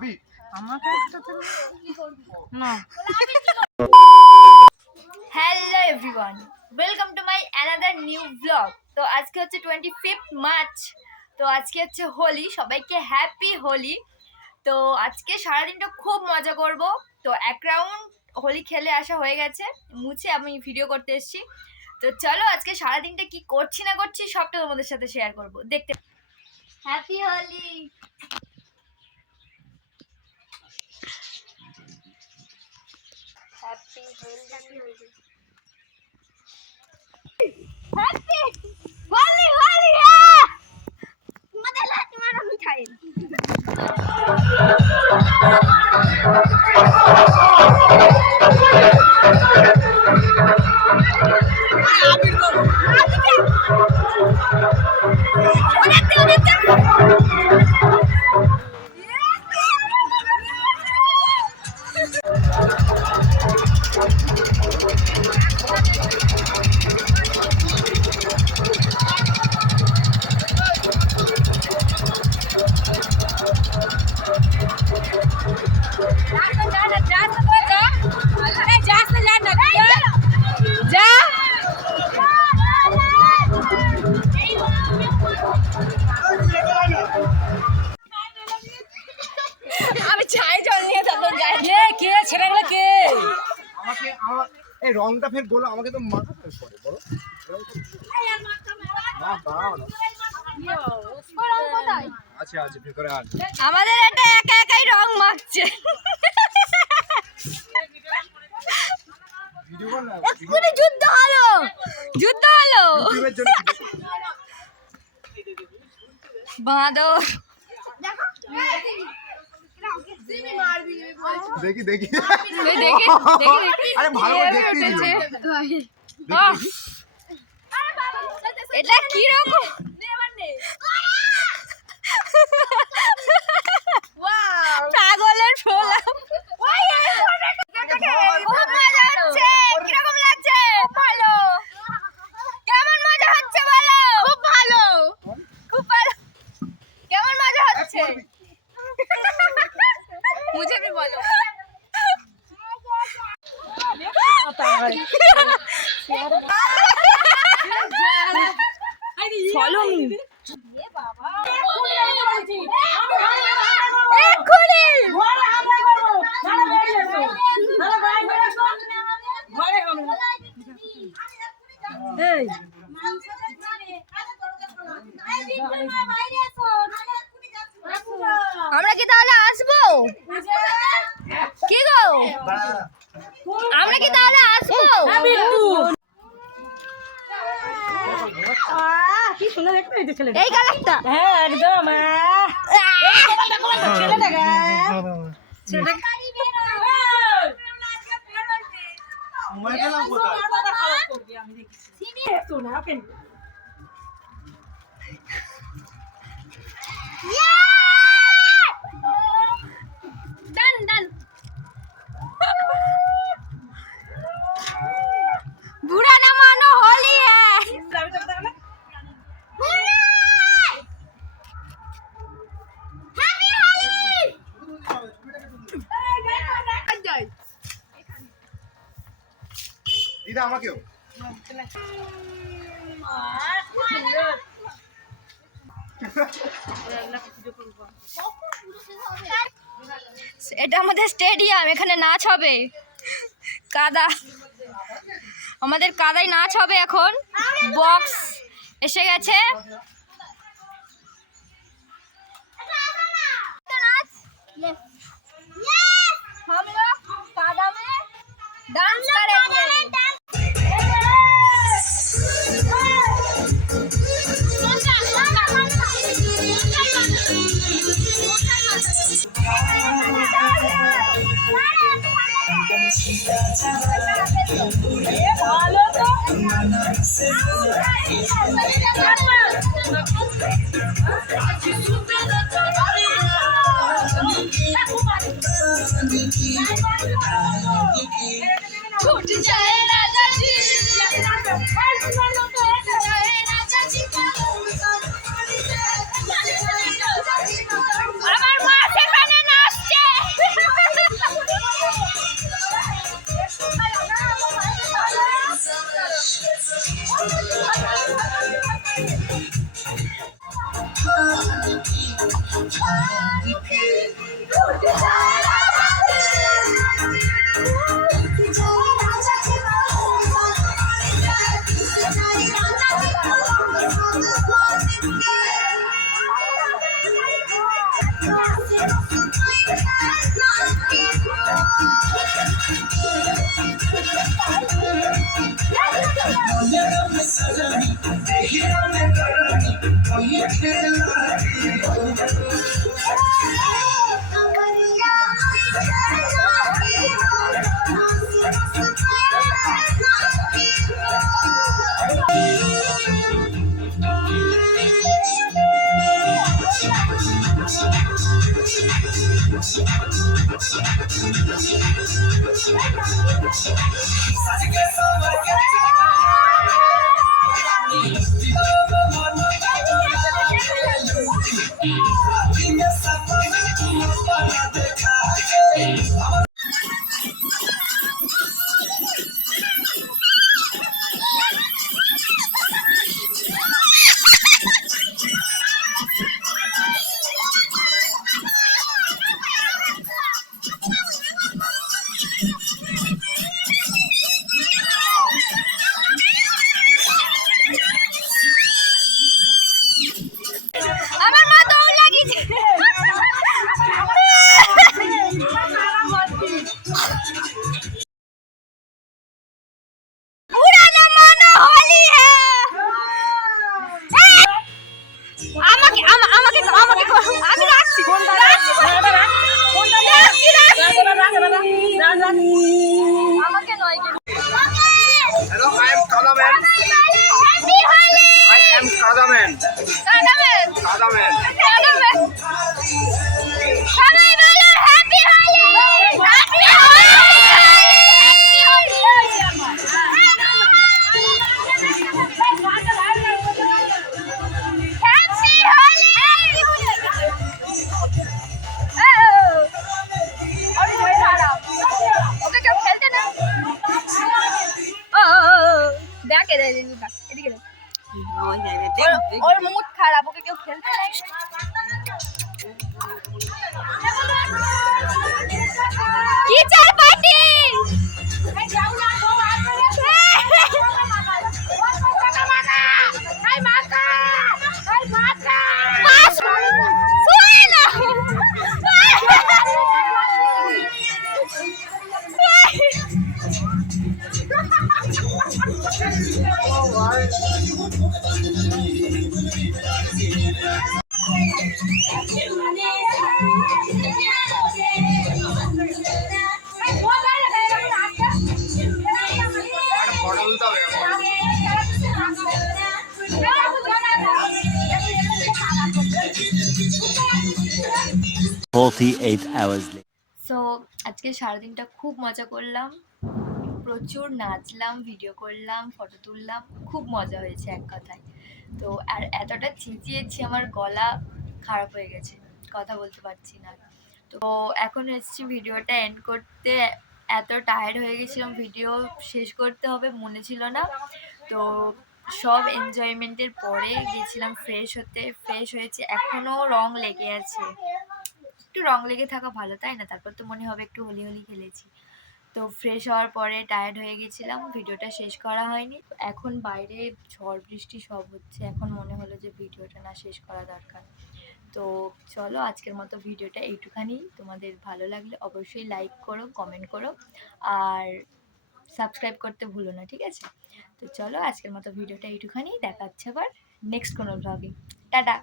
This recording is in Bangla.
খাবি আমাকে একটা না। Hello everyone welcome to my another new blog তো আজকে হচ্ছে টোয়েন্টি ফিফথ মার্চ তো আজকে হচ্ছে হোলি সবাইকে হ্যাপি হোলি। তো আজকে সারাদিনটা খুব মজা করব। তো এক রাউন্ড হোলি খেলে আসা হয়ে গেছে। মুছে আমি ভিডিও করতে এসেছি। তো চলো আজকে সারাদিনটা কি করছি না করছি সবটা তোমাদের সাথে শেয়ার করব। দেখতে happy Holi! Happy Holi happy Holi Holi মজা লাগছে মারা মিঠাই রংটা ফের বলো আমাকে তো মাথা ফের করে বলো ভেতরে আছে আমাদের এটা একা একাই রং মাখছে ভিডিও কর না এক্ষুনি যুদ্ধ হলো যুদ্ধ হলো ইউটিউবের জন্য বাঁদর দেখি দেখি দেখি। দেখি আরে ভালো করে দেখতেই দিল আহ! এটা কি রকম পাগলের ফোলা খুব মজা হচ্ছে কীরকম লাগছে ভালো কেমন মজা হচ্ছে বলো খুব ভালো খুব ভালো কেমন মজা হচ্ছে মুঝে भी বলো ফলো মি এক্ষুনি এই আমরা কি তাহলে আসব কি গো? আমরা কি তাহলে আসব? কি সুন্দর দেখতে এই ছেলে এই কালারটা হ্যাঁ একদম ছেলেটা এটা আমাদের স্টেডিয়াম, এখানে নাচ হবে। কাদা। আমাদের কাদায় নাচ হবে এখন। বক্স এসে গেছে। ভালো তো ছুট যায় না Such a good song, I. দেখে দেয় এদিকে দেখ। ওর মুড খারাপ ওকে কেউ খেলতে নাই কি চাই পার্টি? একটা ফটো তুলতে হবে আমার। Forty-eight hours later. সো আজকে সারাদিনটা খুব মজা করলাম প্রচুর নাচলাম ভিডিও করলাম ফটো তুললাম খুব মজা হয়েছে এক কথায় তো, আর এতটা চেঁচিয়েছি, আমার গলা খারাপ হয়ে গেছে কথা বলতে পারছি না। তো এখন এসছি ভিডিওটা এন্ড করতে। এত টায়ার্ড হয়ে গেছিলাম ভিডিও শেষ করতে হবে, মনে ছিল না। তো সব এনজয়মেন্টের পরে গেছিলাম ফ্রেশ হতে। ফ্রেশ হয়েছে এখনও রং লেগে আছে। একটু রং লেগে থাকা ভালো, তাই না? তারপর তো মনে হবে একটু হোলি হোলি খেলেছি। তো ফ্রেশ হওয়ার পরে টায়ার্ড হয়ে গেছিলাম, ভিডিওটা শেষ করা হয়নি। এখন বাইরে ঝড়, বৃষ্টি সব হচ্ছে, এখন মনে হলো যে ভিডিওটা না শেষ করা দরকার। তো চলো আজকের মতো ভিডিওটা এইটুখানি। তোমাদের ভালো লাগলে অবশ্যই লাইক করো কমেন্ট করো, আর সাবস্ক্রাইব করতে ভুলো না, ঠিক আছে? তো চলো আজকের মতো ভিডিওটা এইটুখানি দেখাচ্ছে আবার নেক্সট কোনো ব্লগে টাটা!